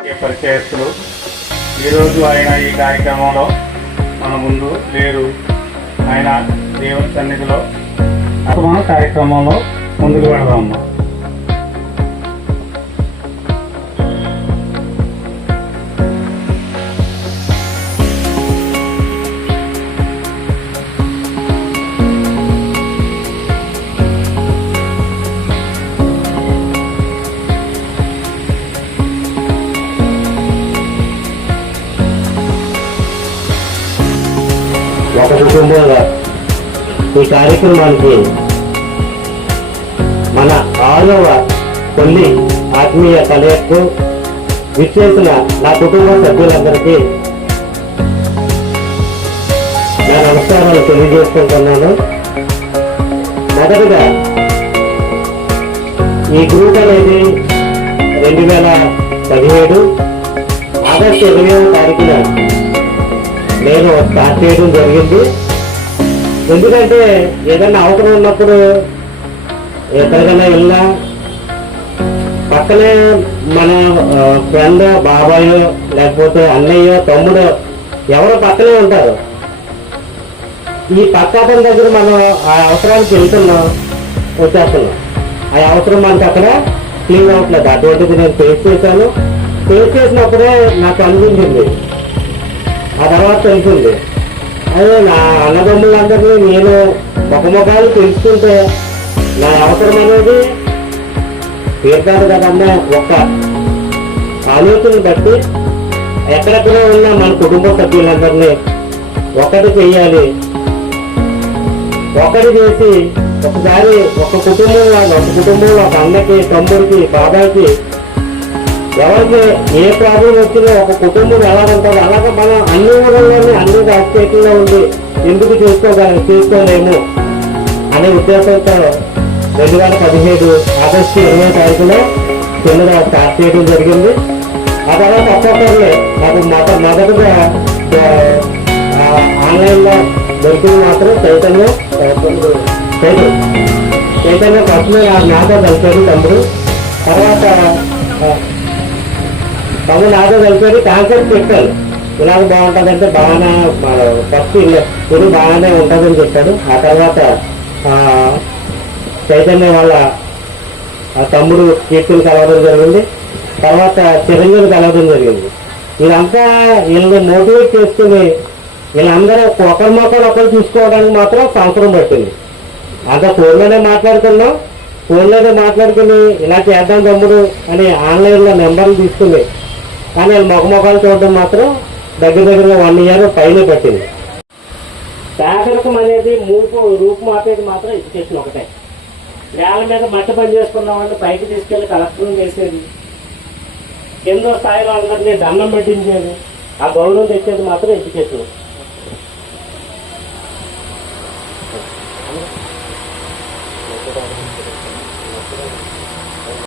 పరిచయస్తులు. ఈరోజు ఆయన ఈ కార్యక్రమంలో మన ముందు లేరు. ఆయన దేవుని సన్నిధిలో మన కార్యక్రమంలో ముందుకు వెళదాము. ఒక కుటుంబంగా ఈ కార్యక్రమానికి మన 6వ కొల్లి ఆత్మీయ కలయికకు విచ్చేసిన నా కుటుంబ సభ్యులందరికీ నా నమస్కారాలు తెలియజేసుకుంటున్నాను. మొదటగా ఈ గ్రూప్ అనేది 2017 ఆగస్టు 20వ తారీఖున నేను స్టార్ట్ చేయడం జరిగింది. ఎందుకంటే ఏదైనా అవసరం ఉన్నప్పుడు ఎక్కడికైనా వెళ్ళినా పక్కనే మన ఫ్రెండ్, బాబాయో లేకపోతే అన్నయ్యో, తమ్ముడో ఎవరో పక్కనే ఉంటారు. ఈ పక్కన దగ్గర మనం ఆ అవసరానికి వెళ్తున్నాం, వచ్చేస్తున్నాం. ఆ అవసరం మనకి అక్కడ క్లీన్ అవ్వట్లేదు. అటువంటిది నేను ఫేస్ చేశాను. ఫేస్ చేసినప్పుడే నాకు అనిపించింది, ఆ తర్వాత తెలిసింది. అదే నా అన్నదమ్ములందరినీ నేను ముఖముఖాలు తెలుసుకుంటే నా అవసరం అనేది తీర్చాలి కదన్న ఒక్క ఆలోచన బట్టి ఎక్కడెక్కడ ఉన్న మన కుటుంబ సభ్యులందరినీ ఒకటి చెయ్యాలి. ఒకటి చేసి ఒకసారి ఒక కుటుంబంలో ఒక అన్నకి, తమ్ముడికి, బాబాయ్కి ఎవరికి ఏ ప్రాబ్లం వచ్చినా ఒక కుటుంబం ఎలా ఉంటుందో అలాగే మనం అన్ని ఊళ్ళలోనే అన్ని రాజకీయాల్లో ఉండి ఎందుకు చేసుకోలేము అనే ఉద్దేశంతో 2017 ఆగస్టు 20వ తారీఖున చిన్నగా స్టార్ట్ చేయడం జరిగింది. ఆ తర్వాత ఒక్కొక్కరిని నాకు మొదటగా ఆన్లైన్లో దొరికింది మాత్రం చైతన్య ఫస్ట్ నాతో కలిపాడు తమ్ముడు. తర్వాత నాతో కలిపాడు. కాన్సెప్ట్ చెప్పాను, ఇలాగ బాగుంటుందంటే బాగానే ఫస్ట్ ఇది బాగానే ఉంటుందని చెప్పాడు. ఆ తర్వాత చైతన్య వాళ్ళ తమ్ముడు కీర్తిని కలవడం జరిగింది. తర్వాత చిరంజీవి కలవడం జరిగింది. వీళ్ళంతా వీళ్ళని మోటివేట్ చేసుకుని వీళ్ళందరూ ఒకరు చూసుకోవడానికి మాత్రం సంవత్సరం పట్టింది. అంతా ఫోన్లోనే మాట్లాడుకున్నాం. ఫోన్లోనే మాట్లాడుకుని ఇలా చేద్దాం తమ్ముడు అని ఆన్లైన్లో నెంబర్లు తీసుకుని కానీ వాళ్ళు ముఖముఖాలు చూడడం మాత్రం దగ్గర 1 year పైన పట్టింది. పేదరికం అనేది రూపు మాపేది మాత్రం ఎడ్యుకేషన్ ఒకటే. వేళ్ళ మీద మట్టి పని చేసుకున్నామంటే పైకి తీసుకెళ్లి కలెక్టర్ చేసేది, కింద స్థాయిలో అందరినీ దండం పెట్టించేది, ఆ గౌరవం తెచ్చేది మాత్రం ఎడ్యుకేషన్.